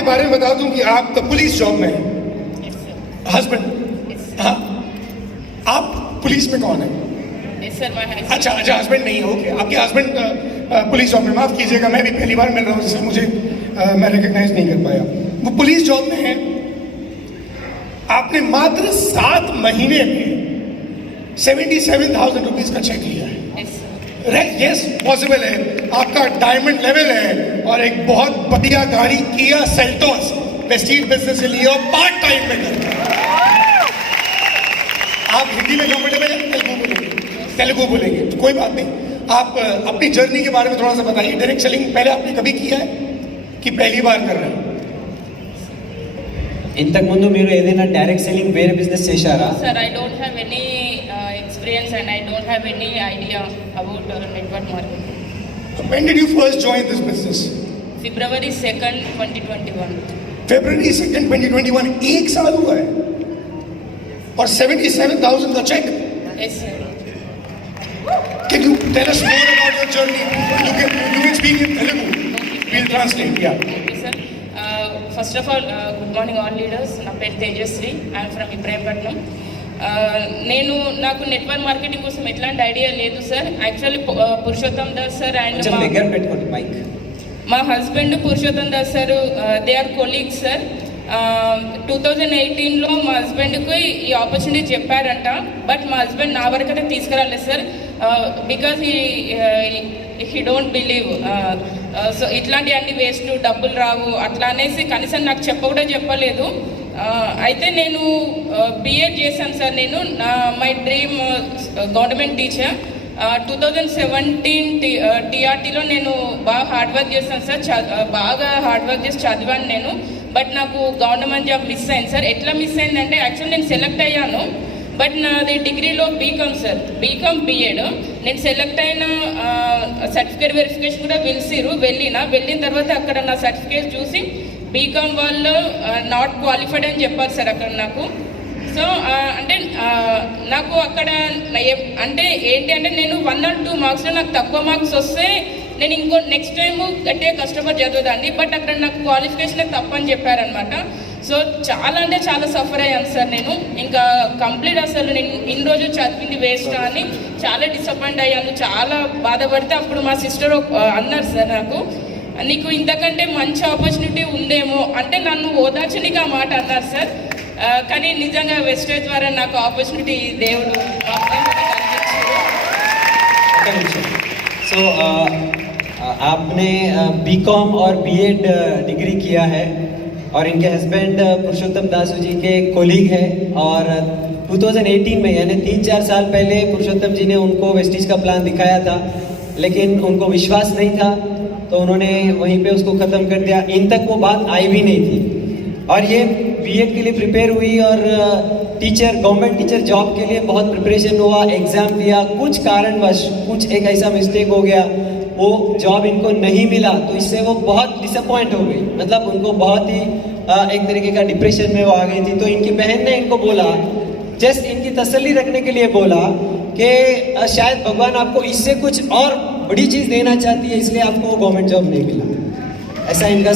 के बारे में बता दूं कि आप तो पुलिस जॉब में हैं, हस्बैंड, हाँ, आप पुलिस में कौन है? अच्छा अच्छा, हस्बैंड नहीं है, ओके। आपके हस्बैंड पुलिस जॉब में, माफ कीजिएगा मैं भी पहली बार मिल रहा हूँ इसलिए मुझे मैं रिकग्नाइज नहीं कर पाया। वो पुलिस जॉब में है। आपने मात्र 7 महीने में 77,000 रुपीज का चेक लिया है। यस, पॉसिबल है। आपका डायमंड लेवल है और एक बहुत बढ़िया गाड़ी किया सेल्टोस प्रेस्टीज बिजनेस से लिए और पार्ट टाइम में करते हैं। आप हिंदी में कंफर्टेबल हैं? तेलुगु बोलेंगे, कोई बात नहीं। आप अपनी जर्नी के बारे में थोड़ा सा बताइए। डायरेक्ट सेलिंग पहले आपने कभी किया है कि पहली बार कर रहे हैं? ఇంతకు ముందు మీరు ఏదైనా డైరెక్ట్ సెల్లింగ్ వేరే బిజినెస్ చేశారా? Sir, I don't have any experience and I don't have any idea about network marketing. When did you first join this business? February 2nd, 2021. February 2nd, 2021, एक साल हुआ है और 77,000 का check. Yes, sir. Can you tell us more about your journey? You can speak in Telugu. We'll translate. Yeah. Okay, sir. First of all, good morning all leaders. నా పేరు Tejasri. I'm from Ibrahimpatnam. నేను నాకు నెట్వర్క్ మార్కెటింగ్ కోసం ఎట్లాంటి idea లేదు sir. Actually Purushottam Das sir and దగ్గర పెట్టుకోండి mic. మా husband Purushottam Das sir, they are colleagues sir. 2018లో మా హస్బెండ్కి ఈ ఆపర్చునిటీ చెప్పారంట. బట్ మా హస్బెండ్ నా వరకు అయితే తీసుకురాలేదు sir. Because he don't believe. So ఇట్లాంటి అన్ని వేస్ట్, డబ్బులు రావు అట్లా అనేసి కనీసం నాకు కూడా చెప్పలేదు. అయితే నేను బిఎడ్ చేశాను సార్. నేను మై డ్రీమ్ గవర్నమెంట్ టీచర్. 2017 టీఆర్టీలో నేను బాగా హార్డ్ వర్క్ చేస్తాను సార్. బాగా హార్డ్ వర్క్ చేసి చదివాను నేను. బట్ నాకు గవర్నమెంట్ జాబ్ మిస్ అయింది సార్. ఎట్లా మిస్ అయిందంటే యాక్చువల్లీ నేను సెలెక్ట్ అయ్యాను. బట్ నాది డిగ్రీలో బీకామ్ సార్, బీకామ్ బిఎడ్. నేను సెలెక్ట్ అయిన సర్టిఫికేట్ వెరిఫికేషన్ కూడా వెళ్ళిన తర్వాత అక్కడ నా సర్టిఫికేట్ చూసి బీకామ్ వాళ్ళు నాట్ క్వాలిఫైడ్ అని చెప్పారు సార్ అక్కడ నాకు. సో అంటే నాకు అక్కడ అంటే ఏంటి అంటే నేను 1 or 2 మార్క్స్లో నాకు తక్కువ మార్క్స్ వస్తే నేను ఇంకో నెక్స్ట్ టైము గట్టిగా కష్టపడి చదువుదాన్ని. బట్ అక్కడ నాకు క్వాలిఫికేషన్ తప్పని చెప్పారనమాట. సో చాలా అంటే చాలా సఫర్ అయ్యాను సార్ నేను. ఇంకా కంప్లీట్ అసలు నేను ఇన్ని రోజులు చదివింది వేస్ట్ అని చాలా డిసప్పాయింట్ అయ్యాను, చాలా బాధపడితే అప్పుడు మా సిస్టర్ అన్నారు సార్ నాకు, నీకు ఇంతకంటే మంచి ఆపర్చునిటీ ఉందేమో అంటే నన్ను ఓదార్చనికి ఆ మాట అన్నారు సార్. కానీ నిజంగా వెస్టేజ్ ద్వారా నాకు ఆపర్చునిటీ దేవుడు సో आपने बीकॉम और बीएड डिग्री किया है और इनके हस्बैंड पुरुषोत्तम दास जी के कोलीग है और 2018 में यानी 3-4 साल पहले पुरुषोत्तम जी ने उनको वेस्टीज का प्लान दिखाया था, लेकिन उनको विश्वास नहीं था तो उन्होंने वहीं पे उसको ख़त्म कर दिया. इन तक वो बात आई भी नहीं थी और ये बीएड के लिए प्रिपेयर हुई और गवर्नमेंट टीचर जॉब के लिए बहुत प्रिपरेशन हुआ, एग्ज़ाम दिया. कुछ कारणवश कुछ एक ऐसा मिस्टेक हो गया, वो जॉब इनको नहीं मिला तो इससे वो बहुत डिसअपॉइंट हो गई. मतलब उनको बहुत ही एक तरीके का डिप्रेशन में वो आ गई थी. तो इनकी बहन ने इनको बोला, जस्ट इनकी तसल्ली रखने के लिए बोला कि शायद भगवान आपको इससे कुछ और बड़ी चीज़ देना चाहती है इसलिए आपको वो गवर्नमेंट जॉब नहीं मिला. ऐसा इनका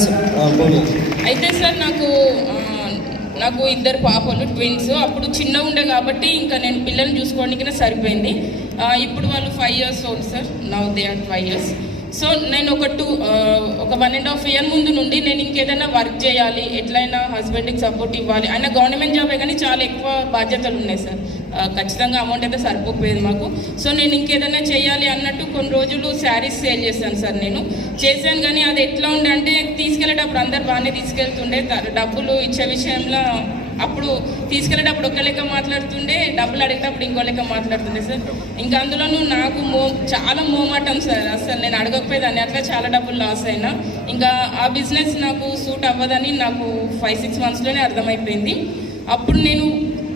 बोला. అయితే సార్ నాకు ఇద్దరు పాపలు, ట్విన్స్. అప్పుడు చిన్నగా ఉండే కాబట్టి ఇంకా నేను పిల్లల్ని చూసుకోవడానికైనా సరిపోయింది. ఇప్పుడు వాళ్ళు 5 years old sir. Now they are 5 years. So నేను ఒక 1.5 year ముందు నుండి నేను ఇంకేదైనా వర్క్ చేయాలి, ఎట్లయినా హస్బెండ్కి సపోర్ట్ ఇవ్వాలి. ఆయన గవర్నమెంట్ జాబే కానీ చాలా ఎక్కువ బాధ్యతలు ఉన్నాయి సార్. ఖచ్చితంగా అమౌంట్ అయితే సరిపోయేది మాకు. సో నేను ఇంకేదైనా చేయాలి అన్నట్టు కొన్ని రోజులు శారీస్ సేల్ చేశాను సార్. నేను చేశాను కానీ అది ఎట్లా ఉండే అంటే తీసుకెళ్ళేటప్పుడు అందరు బాగానే తీసుకెళ్తుండే, డబ్బులు ఇచ్చే విషయంలో అప్పుడు తీసుకెళ్ళేటప్పుడు ఒక లెక్క మాట్లాడుతుండే, డబ్బులు అడిగేటప్పుడు ఇంకో లెక్క మాట్లాడుతుండే సార్. ఇంకా అందులోనూ నాకు చాలా మోమాటం సార్. అసలు నేను అడగకపోయేదాన్ని, అట్లా చాలా డబ్బులు లాస్ అయినా. ఇంకా ఆ బిజినెస్ నాకు సూట్ అవ్వదని నాకు 5-6 monthsలోనే అర్థమైపోయింది. అప్పుడు నేను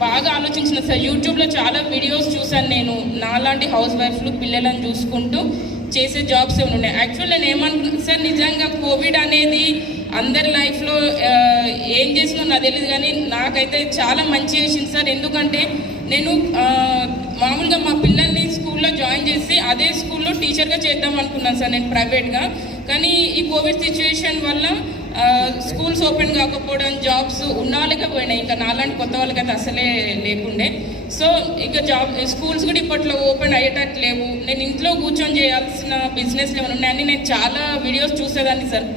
బాగా ఆలోచించిన సార్. యూట్యూబ్లో చాలా వీడియోస్ చూశాను నేను. నాలాంటి హౌస్ వైఫ్లు పిల్లలను చూసుకుంటూ చేసే జాబ్స్ ఏమైనా ఉన్నాయి. యాక్చువల్ నేను ఏమనుకున్నాను సార్, నిజంగా కోవిడ్ అనేది అందరి లైఫ్లో ఏం చేసినా నాకు తెలియదు కానీ నాకైతే చాలా మంచి చేసింది సార్. ఎందుకంటే నేను మామూలుగా మా పిల్లల్ని స్కూల్లో జాయిన్ చేసి అదే స్కూల్లో టీచర్గా చేద్దాం అనుకున్నాను సార్ నేను ప్రైవేట్గా. కానీ ఈ కోవిడ్ సిచ్యువేషన్ వల్ల స్కూల్స్ ఓపెన్ కాకపోవడం, జాబ్స్ ఉన్న వాళ్ళకే పోయినాయి, ఇంకా నాలాంటి కొత్త వాళ్ళకైతే అసలే లేకుండే. సో ఇంకా స్కూల్స్ కూడా ఇప్పట్లో ఓపెన్ అయ్యేటట్టు లేవు. నేను ఇంట్లో కూర్చొని చేయాల్సిన బిజినెస్లు ఏమైనా ఉన్నాయని నేను చాలా వీడియోస్ చూసేదాన్ని సార్.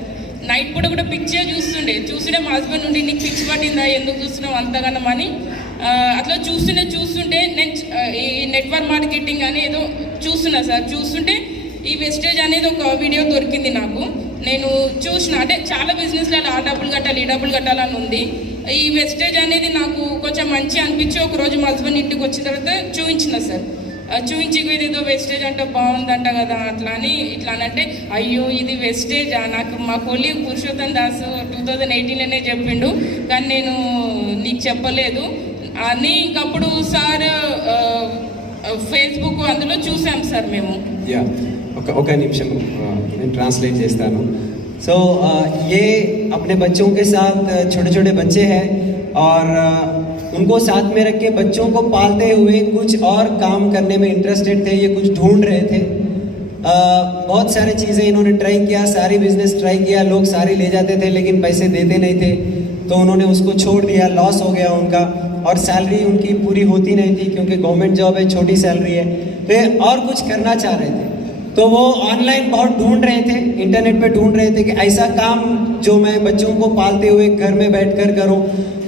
నైట్ పూట కూడా పిక్చర్ చూస్తుండే మా హస్బెండ్ నుండి నీకు పిచ్చి పట్టిందా, ఎందుకు చూస్తున్నావు అంతగానం అని. అట్లా చూస్తుంటే నేను ఈ నెట్వర్క్ మార్కెటింగ్ అని ఏదో చూస్తున్నా సార్. చూస్తుంటే ఈ వెస్టేజ్ అనేది ఒక వీడియో దొరికింది నాకు. నేను చూసిన అంటే చాలా బిజినెస్లలో ఆ డబ్బులు కట్టాలి ఈ డబ్బులు కట్టాలని ఉంది. ఈ వెస్టేజ్ అనేది నాకు కొంచెం మంచి అనిపించి ఒకరోజు మా హస్బెండ్ ఇంటికి వచ్చిన తర్వాత చూపించిన సార్. చూపించి ఇదేదో వెస్టేజ్ అంటే బాగుందంట కదా అట్లా అని ఇట్లా అంటే, అయ్యో ఇది వెస్టేజా, నాకు మా కొలీగ్ పురుషోత్తం దాస్ 2018లోనే చెప్పిండు కానీ నేను నీకు చెప్పలేదు అని. ఇంకప్పుడు సార్ ఫేస్బుక్ అందులో చూసాం సార్ మేము. ఒక నిమిషం నేను ట్रांसलेट చేస్తాను. सो ये अपने बच्चों के साथ छोटे छोटे बच्चे हैं और उनको साथ में रख के बच्चों को पालते हुए कुछ और काम करने में इंटरेस्टेड थे. ये कुछ ढूंढ रहे थे. बहुत सारी चीज़ें इन्होंने ट्राई किया, सारी बिजनेस ट्राई किया. लोग सारे ले जाते थे लेकिन पैसे देते नहीं थे, तो उन्होंने उसको छोड़ दिया. लॉस हो गया उनका और सैलरी उनकी पूरी होती नहीं थी क्योंकि गवर्नमेंट जॉब है, छोटी सैलरी है. तो और कुछ करना चाह रहे थे, तो वो ऑनलाइन बहुत ढूंढ रहे थे, इंटरनेट पे ढूंढ रहे थे कि ऐसा काम जो मैं बच्चों को पालते हुए घर में बैठकर करूं.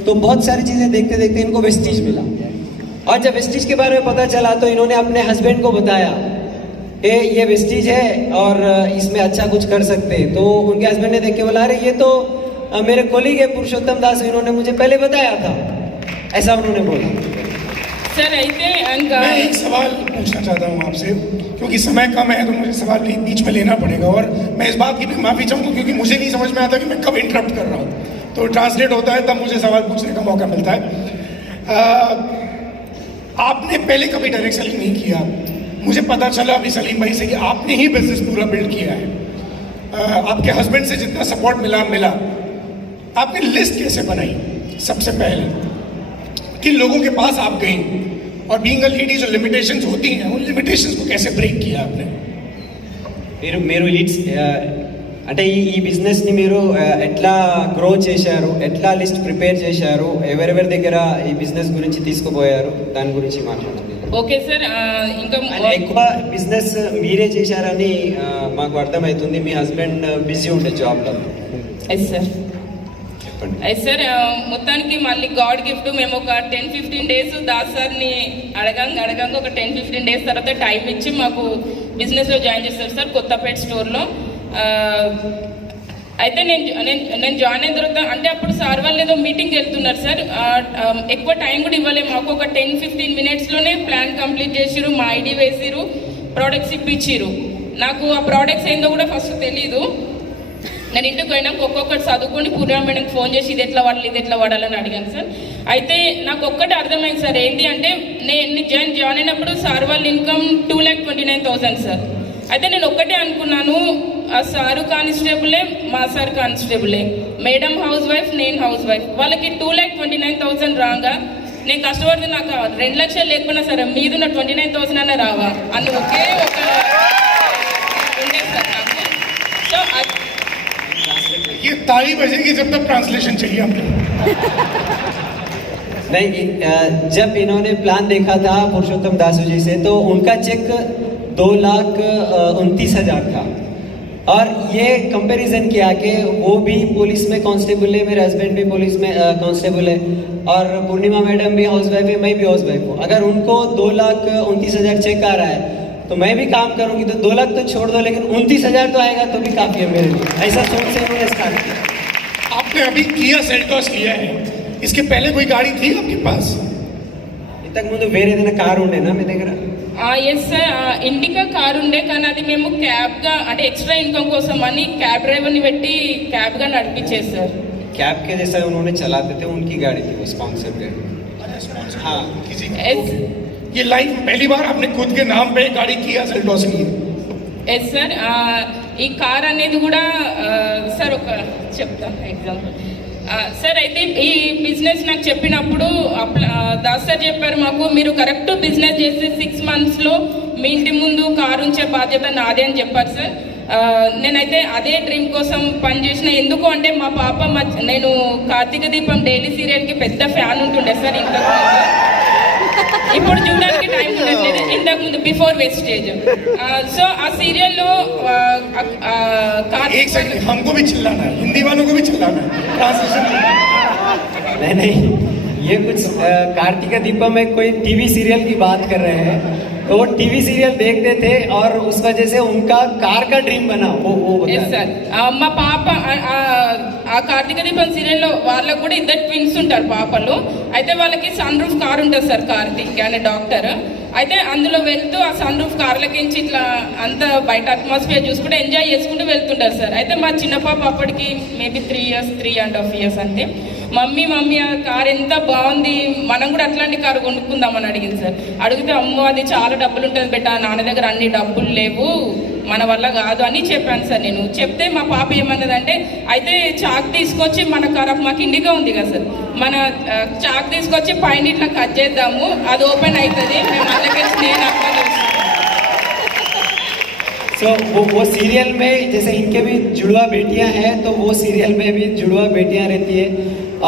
तो बहुत सारी चीज़ें देखते देखते इनको वेस्टीज मिला और जब वेस्टीज के बारे में पता चला तो इन्होंने अपने हस्बैंड को बताया ये वेस्टीज है और इसमें अच्छा कुछ कर सकते. तो उनके हस्बैंड ने देख के बोला अरे ये तो मेरे कोलीग है पुरुषोत्तम दास, इन्होंने मुझे पहले बताया था, ऐसा उन्होंने बोला. सर అయితే मैं एक सवाल पूछना चाहता हूँ आपसे, क्योंकि समय कम है तो मुझे सवाल बीच में लेना पड़ेगा और मैं इस बात की भी माफ़ी चाहूँगा क्योंकि मुझे नहीं समझ में आता कि मैं कब इंटरप्ट कर रहा हूँ. तो ट्रांसलेट होता है तब मुझे सवाल पूछने का मौका मिलता है. आपने पहले कभी डायरेक्ट सेलिंग नहीं किया. मुझे पता चला अभी सलीम भाई से कि आपने ही बिजनेस पूरा बिल्ड किया है. आपके हस्बैंड से जितना सपोर्ट मिला. आपने लिस्ट कैसे बनाई सबसे पहले, किन लोगों के पास आप गई और बीइंग अ लेडी जो लिमिटेशंस होती हैं उन लिमिटेशंस को कैसे ब्रेक किया आपने? మీరు లీడ్స్ అంటే ఈ బిజినెస్ని మీరు ఎట్లా గ్రో చేశారు, ఎట్లా లిస్ట్ ప్రిపేర్ చేశారు, ఎవరెవరి దగ్గర ఈ బిజినెస్ గురించి తీసుకుపోయారు, దాని గురించి మాట్లాడండి. Okay sir. ఇంకా ఎక్కువ బిజినెస్ మీరే చేశారని మాకు అర్థమవుతుంది. మీ హస్బెండ్ బిజీ ఉండే జాబ్లో. Yes sir. సార్ మొత్తానికి మళ్ళీ గాడ్ గిఫ్ట్ మేము ఒక 10-15 డేస్ దాస్ సార్ని అడగంగా ఒక 10-15 డేస్ తర్వాత టైం ఇచ్చి మాకు బిజినెస్లో జాయిన్ చేస్తారు సార్ కొత్తపేట స్టోర్లో. అయితే నేను జాయిన్ అయిన తర్వాత అంటే అప్పుడు సార్ వాళ్ళు ఏదో మీటింగ్కి వెళ్తున్నారు సార్. ఎక్కువ టైం కూడా ఇవ్వలేము, మాకు ఒక 10-15 మినిట్స్లోనే ప్లాన్ కంప్లీట్ చేసిరు, మా ఐడి వేసిరు, ప్రోడక్ట్స్ ఇప్పించిరు. నాకు ఆ ప్రోడక్ట్స్ ఏందో కూడా ఫస్ట్ తెలీదు. నేను ఇంటికి పోయినాక ఒక్కొక్కటి చదువుకొని పూర్ణ మేడంకి ఫోన్ చేసి ఇది ఎట్లా వాడాలని అడిగాను సార్. అయితే నాకు ఒక్కటి అర్థమైంది సార్, ఏంటి అంటే నేను జాయిన్ అయినప్పుడు సార్ వాళ్ళ ఇన్కమ్ 2,29,000 సార్. అయితే నేను ఒక్కటే అనుకున్నాను, ఆ సారు కానిస్టేబులే, మా సార్ కానిస్టేబులే, మేడం హౌస్ వైఫ్, నేను హౌస్ వైఫ్, వాళ్ళకి 2,29,000 రాగా నేను కష్టపడితే నాకు 2 లక్షలు లేకపోయినా సరే మీదున్న 29,000 అన్న రావా అని ఒకే ఒక ఉండే సార్ నాకు. సో ये ताली बजेगी जब तक ट्रांसलेशन चाहिए हमको. नहीं, जब इन्होंने प्लान देखा था पुरुषोत्तम दासू जी से तो उनका चेक 2,29,000 था और ये कंपैरिजन किया कि वो भी पुलिस में कांस्टेबल है, मेरे हस्बैंड भी पुलिस में कांस्टेबल है और पूर्णिमा मैडम भी हाउस वाइफ है, मैं भी हाउस वाइफ हूँ. अगर उनको 2,29,000 चेक आ रहा है तो मैं भी काम करूंगी तो 2 लाख तो छोड़ दो लेकिन 29,000 तो आएगा तो भी काफी है मेरे लिए. ऐसा सोच से उन्होंने स्टार्ट किया. आपने अभी किया सेल्टॉस किया है, इसके पहले कोई गाड़ी थी आपके पास? ఇంతకు ముందు వేరే ఏదైనా కారు ఉండేనా మీ దగ్గర? ఎస్ సార్, ఇండికా కారు ఉండే కానీ అది మేము క్యాబ్గా అంటే ఎక్స్ట్రా ఇన్కమ్ కోసం అని క్యాబ్ డ్రైవర్ని పెట్టి క్యాబ్గా నడిపించేది సార్. कैब के जैसा उन्होंने चलाते थे, उनकी गाड़ी थी वो स्पॉन्सर पे. हाँ, किसी ये लाइफ पहली बार आपने खुद के नाम पे गाड़ी किया सेल्टॉस की? Yes sir. ఈ కార్ అనేది కూడా సార్ ఒక చెప్తాను ఎగ్జాంపుల్ సార్. అయితే ఈ బిజినెస్ నాకు చెప్పినప్పుడు దాస్ సార్ చెప్పారు మాకు, మీరు కరెక్ట్ బిజినెస్ చేసి 6 monthsలో మీ ఇంటి ముందు కారు ఉంచే బాధ్యత నాదే అని చెప్పారు సార్. నేనైతే అదే డ్రీమ్ కోసం పనిచేసిన. ఎందుకు అంటే మా పాప నేను కార్తీక దీపం డైలీ సీరియల్కి పెద్ద ఫ్యాన్ ఉంటుండే సార్ ఇంతకు ముందు. ఇప్పుడు చూడడానికి టైం ఉండట్లేదు, ఇంతకు ముందు బిఫోర్ వేస్టేజ్. సో ఆ సీరియల్లో एक सेकंड, हमको भी चिल्लाना है, हिंदी वालों को भी चिल्लाना है, ट्रांसलेशन। नहीं, ये कुछ कार्तिका दीपम में कोई टीवी सीरियल की बात कर रहे हैं. तो वो टीवी सीरियल देखते थे और उस वजह से उनका कार का ड्रीम बना. वो ఎస్ సార్. మా పాప ఆ కార్తీక దీపం సీరియల్లో వాళ్ళకు కూడా ఇద్దరు ట్విన్స్ ఉంటారు పాపలు. అయితే వాళ్ళకి సన్ రూఫ్ కార్ ఉంటుంది సార్, కార్తీక్ అనే డాక్టర్. అయితే అందులో వెళ్తూ ఆ సన్ రూఫ్ కార్లకించి ఇట్లా అంత బయట అట్మాస్ఫియర్ చూసుకుంటూ ఎంజాయ్ చేసుకుంటూ వెళ్తుంటారు సార్. అయితే మా చిన్న పాప అప్పటికి మేబీ 3.5 years అంతే. మమ్మీ ఆ కార్ ఎంత బాగుంది, మనం కూడా అట్లాంటి కారు కొనుక్కుందామని అడిగింది సార్. అడిగితే అమ్మో అది చాలా డబ్బులు ఉంటుంది బెట్ట, నాన్న దగ్గర అన్ని డబ్బులు లేవు, మన వల్ల కాదు అని చెప్పాను సార్ నేను. చెప్తే మా పాప ఏమన్నదంటే, అయితే చాక్ తీసుకొచ్చి మన కార్ మాకు ఇండిగా ఉంది కదా సార్, మన చాక్ తీసుకొచ్చి పైన ఇట్లా కట్ చేద్దాము, అది ఓపెన్ అవుతుంది, మేము అలాగే నేను అట్లా చూస్తాను. सो वो सीरियल में जैसे इनके भी जुड़वा बेटियां हैं, तो वो सीरियल में भी जुड़वा बेटियां रहती है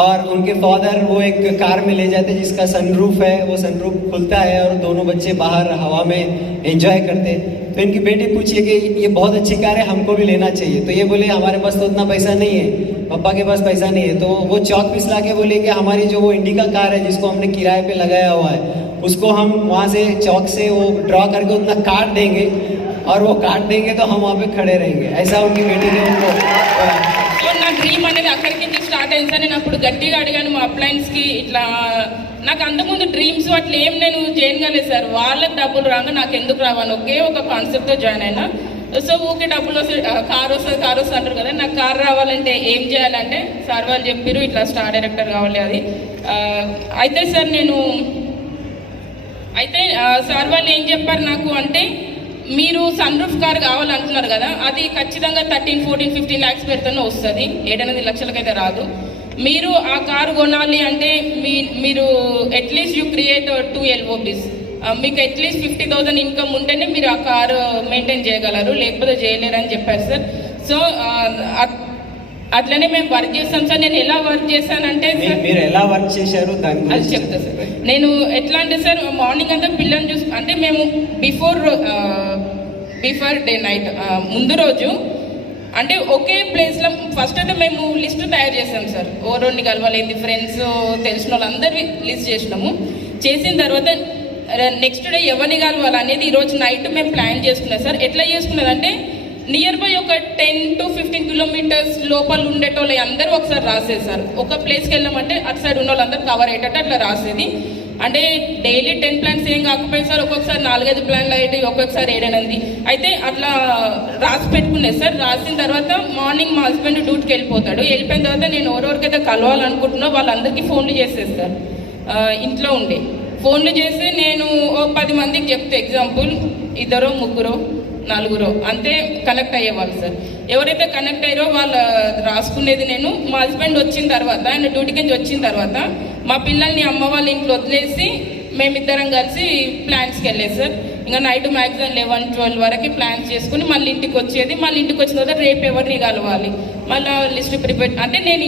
और उनके फादर वो एक कार में ले जाते हैं जिसका सनरूफ है, वो सनरूफ खुलता है और दोनों बच्चे बाहर हवा में एंजॉय करते हैं. तो इनकी बेटी पूछिए कि ये बहुत अच्छी कार है, हमको भी लेना चाहिए. तो ये बोले हमारे पास तो उतना पैसा नहीं है, पापा के पास पैसा नहीं है. तो वो चौक पिसला के बोले कि हमारी जो वो इंडिका कार है जिसको हमने किराए पे लगाया हुआ है, उसको हम वहाँ से चौक से वो ड्रॉ करके उतना काट देंगे और वो काट देंगे तो हम वहाँ पे खड़े रहेंगे. ऐसा उनकी बेटी ने उनको. సో నా డ్రీమ్ అనేది అక్కడికి నుంచి స్టార్ట్ అయింది సార్. నేను అప్పుడు గట్టిగా అడిగాను మా అప్లయన్స్కి, ఇట్లా నాకు అంతకుముందు డ్రీమ్స్ అట్లా ఏం నేను చేయగలేదు సార్. వాళ్ళకి డబ్బులు రాగా నాకు ఎందుకు రావని ఒకే ఒక కాన్సెప్ట్తో జాయిన్ అయినా. సో ఊకే డబ్బులు వస్తే కారు వస్తుంది అంటారు కదా, నాకు కారు రావాలంటే ఏం చేయాలంటే సార్ వాళ్ళు చెప్పారు ఇట్లా స్టార్ డైరెక్టర్ కావాలి అది. అయితే సార్ సార్ వాళ్ళు ఏం చెప్పారు నాకు అంటే, మీరు సన్ రూఫ్ కార్ కావాలంటున్నారు కదా, అది ఖచ్చితంగా 13, 14, 15 lakhs పెడితేనే వస్తుంది, 7-8 లక్షలకైతే రాదు. మీరు ఆ కారు కొనాలి అంటే మీరు అట్లీస్ట్ యూ క్రియేట్ 2 LOBs, మీకు అట్లీస్ట్ 50,000 ఇన్కమ్ ఉంటేనే మీరు ఆ కారు మెయింటైన్ చేయగలరు, లేకపోతే చేయలేరు అని చెప్పారు సార్. సో అట్లనే మేము వర్క్ చేస్తాం సార్. నేను ఎలా వర్క్ చేశానంటే సార్, మీరు ఎలా వర్క్ చేశారు అది చెప్తా సార్. నేను ఎట్లా అంటే సార్, మార్నింగ్ అంతా పిల్లల్ని అంటే మేము బిఫోర్ డే నైట్ ముందు రోజు అంటే ఒకే ప్లేస్లో ఫస్ట్ అయితే మేము లిస్ట్ తయారు చేసాం సార్. ఓరోని కలవాలి, ఫ్రెండ్స్ తెలిసిన వాళ్ళందరివి లిస్ట్ చేసినాము. చేసిన తర్వాత నెక్స్ట్ డే ఎవరిని కలవాలి అనేది ఈరోజు నైట్ మేము ప్లాన్ చేసుకున్నాం సార్. ఎట్లా చేసుకున్నదంటే, నియర్ బై ఒక 10 to 15 kilometers లోపల ఉండేటోళ్ళు అందరూ ఒకసారి రాసేది సార్. ఒక ప్లేస్కి వెళ్ళామంటే అటు సైడ్ ఉన్న వాళ్ళందరూ కవర్ అయ్యేటట్టు అట్లా రాసేది. అంటే డైలీ 10 plans ఏం కాకపోయింది సార్, ఒక్కొక్కసారి 4-5 plans అయ్యేది, ఒక్కొక్కసారి 7-8. అయితే అట్లా రాసి పెట్టుకునేది సార్. రాసిన తర్వాత మార్నింగ్ మా హస్బెండ్ డ్యూటీకి వెళ్ళిపోతాడు. వెళ్ళిపోయిన తర్వాత నేను ఎవరెవరికైతే కలవాలనుకుంటున్నా వాళ్ళందరికీ ఫోన్లు చేసేస్తాను. ఇంట్లో ఉండి ఫోన్లు చేసి నేను 10 మందికి చెప్తే, ఎగ్జాంపుల్ 2, 3, 4 అంతే కనెక్ట్ అయ్యేవాళ్ళు సార్. ఎవరైతే కనెక్ట్ అయ్యారో వాళ్ళు రాసుకునేది నేను. మా హస్బెండ్ వచ్చిన తర్వాత, ఆయన డ్యూటీకి నుంచి వచ్చిన తర్వాత మా పిల్లల్ని అమ్మ వాళ్ళ ఇంట్లో వదిలేసి మేమిద్దరం కలిసి ప్లాన్స్కి వెళ్ళేది సార్. ఇంకా నైట్ మ్యాక్సిమం 11-12 వరకు ప్లాన్స్ చేసుకుని మళ్ళీ ఇంటికి వచ్చేది. మళ్ళీ ఇంటికి వచ్చిన తర్వాత రేపు ఎవరిని కలవాలి, మళ్ళీ లిస్ట్ ప్రిపేర్ అంటే నేను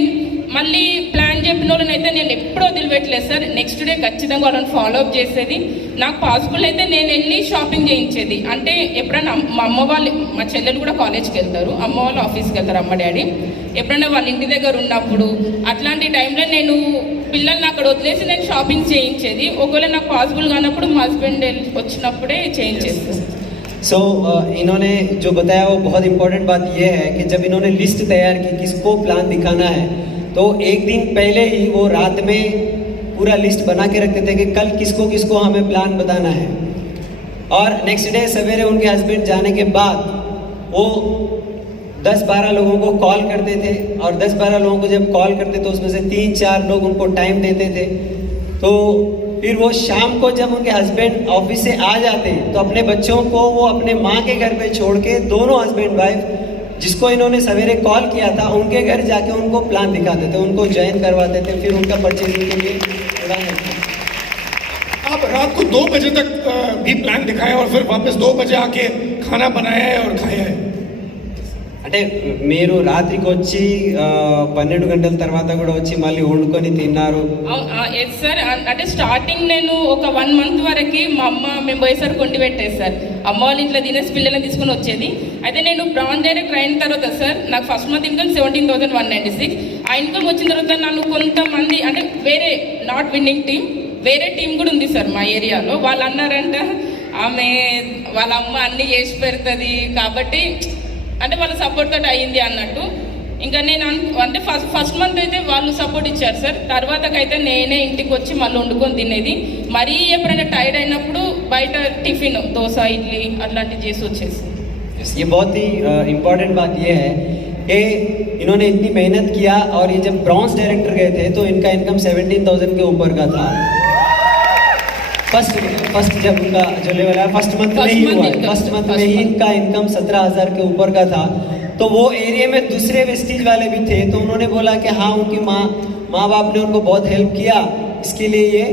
మళ్ళీ ప్లాన్ చెప్పిన వాళ్ళని అయితే నేను ఎప్పుడూ వదిలిపెట్టలేదు సార్. నెక్స్ట్ డే ఖచ్చితంగా వాళ్ళని ఫాలోఅప్ చేసేది. నాకు పాసిబుల్ అయితే నేను వెళ్ళి షాపింగ్ చేయించేది. అంటే ఎప్పుడైనా మా అమ్మ వాళ్ళు, మా చెల్లెలు కూడా కాలేజ్కి వెళ్తారు, అమ్మ వాళ్ళు ఆఫీస్కి వెళ్తారు, అమ్మ డాడీ. ఎప్పుడైనా వాళ్ళ ఇంటి దగ్గర ఉన్నప్పుడు అట్లాంటి టైంలో నేను పిల్లల్ని అక్కడ వదిలేసి నేను షాపింగ్ చేయించేది. ఒకవేళ నాకు పాసిబుల్ కానప్పుడు మా హస్బెండ్ వచ్చినప్పుడే చేయించేస్తాను. सो इन्होंने जो बताया वो बहुत इम्पोर्टेंट बात ये है कि जब इन्होंने लिस्ट तैयार की किसको प्लान दिखाना है, तो एक दिन पहले ही वो रात में पूरा लिस्ट बना के रखते थे कि कल किसको किसको हमें प्लान बताना है. और नेक्स्ट डे सवेरे उनके हस्बैंड जाने के बाद वो 10-12 लोगों को कॉल करते थे. और 10-12 लोगों को जब कॉल करते तो उसमें से 3-4 लोग उनको टाइम देते थे. तो फिर वो शाम को जब उनके हस्बैंड ऑफिस से आ जाते तो अपने बच्चों को वो अपने माँ के घर पे छोड़ के दोनों हस्बैंड वाइफ जिसको इन्होंने सवेरे कॉल किया था उनके घर जाके उनको प्लान दिखाते थे, उनको ज्वाइन करवाते थे, फिर उनका परचेजिंग के लिए उड़ाने थे. आप रात को 2 बजे तक भी प्लान दिखाया और फिर वापस 2 बजे आके खाना बनाया है और खाया है. అంటే మీరు రాత్రికి వచ్చి 12 గంటల తర్వాత కూడా వచ్చి మళ్ళీ వండుకొని తిన్నారు. ఎస్ సార్, అంటే స్టార్టింగ్ నేను ఒక 1 మంత్ వరకు మా అమ్మ మేము పోయేసరికి వండి పెట్టేది సార్. అమ్మ వాళ్ళ ఇంట్లో తినేసి పిల్లల్ని తీసుకొని వచ్చేది. అయితే నేను బ్రాంజ్ డైరెక్టర్ అయిన తర్వాత సార్ నాకు ఫస్ట్ మంత్ ఇన్కమ్ 17,196. ఆ ఇన్కమ్ వచ్చిన తర్వాత నన్ను కొంతమంది అంటే వేరే నాట్ విన్నింగ్ టీమ్ వేరే టీం కూడా ఉంది సార్ మా ఏరియాలో. వాళ్ళు అన్నారంట ఆమె వాళ్ళ అమ్మ అన్నీ చేసి పెడుతుంది కాబట్టి అంటే వాళ్ళ సపోర్ట్ తోటి అయ్యింది అన్నట్టు. ఇంకా నేను అంటే ఫస్ట్ మంత్ అయితే వాళ్ళు సపోర్ట్ ఇచ్చారు సార్. తర్వాతకైతే నేనే ఇంటికి వచ్చి మళ్ళీ వండుకొని తినేది. మరీ ఎప్పుడైనా టైర్డ్ అయినప్పుడు బయట టిఫిన్ దోశ ఇడ్లీ అట్లాంటివి చేసి వచ్చేసి. ये बहुत ही इम्पोर्टेंट बात ये है कि इन्होंने इतनी मेहनत किया और ये जब ब्रॉन्ज डायरेक्टर गए थे तो इनका इनकम 17,000 के ऊपर का था. फर्स्ट जब उनका जो लेवल है फर्स्ट मंथ में ही हुआ, फर्स्ट मंथ में ही इनका इनकम 17,000 के ऊपर का था. तो वो एरिया में दूसरे वेस्टीज वाले भी थे तो उन्होंने बोला कि हाँ उनकी माँ बाप ने उनको बहुत हेल्प किया, इसके लिए ये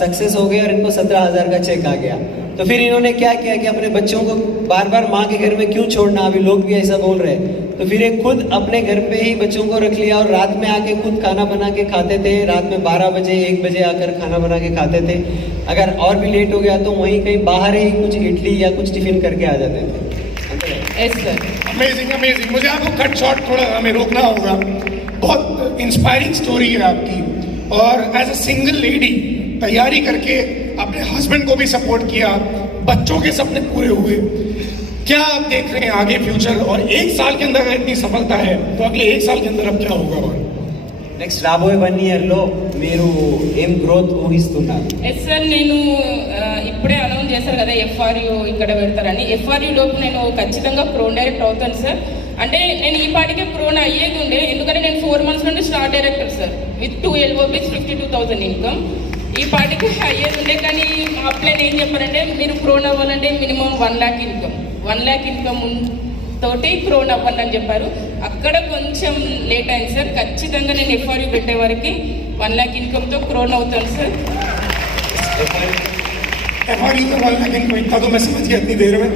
सक्सेस हो गए और इनको 17,000 का चेक आ गया. तो फिर इन्होंने क्या किया कि अपने बच्चों को बार बार माँ के घर में क्यों छोड़ना, अभी लोग भी ऐसा बोल रहे हैं. तो फिर ये खुद अपने घर पे ही बच्चों को रख लिया और रात में आके खुद खाना बना के खाते थे. रात में 12 बजे 1 बजे आकर खाना बना के खाते थे. अगर और भी लेट हो गया तो वहीं कहीं बाहर ही कुछ इडली या कुछ टिफिन करके आ जाते थे. Yes sir. Amazing amazing. मुझे आपको कट शॉर्ट थोड़ा हमें रोकना होगा. बहुत इंस्पायरिंग स्टोरी है आपकी. और एज अ सिंगल लेडी तैयारी करके अपने हस्बैंड को भी सपोर्ट किया, बच्चों के सपने पूरे हुए. क्या आप देख रहे हैं आगे फ्यूचर? और 1 साल के अंदर अगर इतनी सफलता है तो अगले 1 साल के अंदर अब क्या होगा? और నెక్స్ట్ రాబోయే 1 ఇయర్లో మీరు ఏం గ్రోత్ ఊహిస్తున్నారు? ఎస్ సార్, నేను ఇప్పుడే అనౌన్స్ చేశారు కదా FRU ఇక్కడ పెడతారని. FRU లోపు నేను ఖచ్చితంగా ప్రోన్ డైరెక్టర్ అవుతాను సార్. అంటే నేను ఈ పాటికే ప్రోన్ అయ్యేది ఉండే, ఎందుకంటే నేను 4 మంత్స్ నుండి star director sir with 2 LOBs 52,000 income. ఈ పాటికి అయ్యేది ఉండే, కానీ మా అప్లైన్ ఏం చెప్పారంటే మీరు ప్రోన్ అవ్వాలంటే minimum 1 lakh income, 1 lakh income తోటి ప్రోన్ అవ్వండి అని చెప్పారు. అక్కడ కొంచెం లేట్ అయింది సార్. ఖచ్చితంగా నేను FRU పెట్టే వరకు 1 lakh ఇన్కమ్తో ప్రోన్ అవుతాను సార్. FRU में 1 लाख इनकम इतना तो मैं समझ गया इतनी देर में.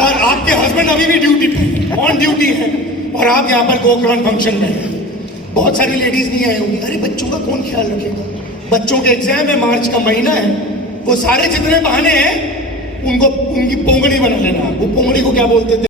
और आपके हस्बैंड अभी भी ड्यूटी पे ऑन ड्यूटी है और आप यहाँ पर गोकर्ण फंक्शन में हैं. बहुत सारी लेडीज नहीं आई होंगी, अरे बच्चों का कौन ख्याल रखेगा, बच्चों के एग्जाम है, मार्च का महीना है, वो सारे जितने बहाने हैं उनको उनकी पोंगड़ी बना लेना. वो पोंगड़ी को क्या बोलते थे?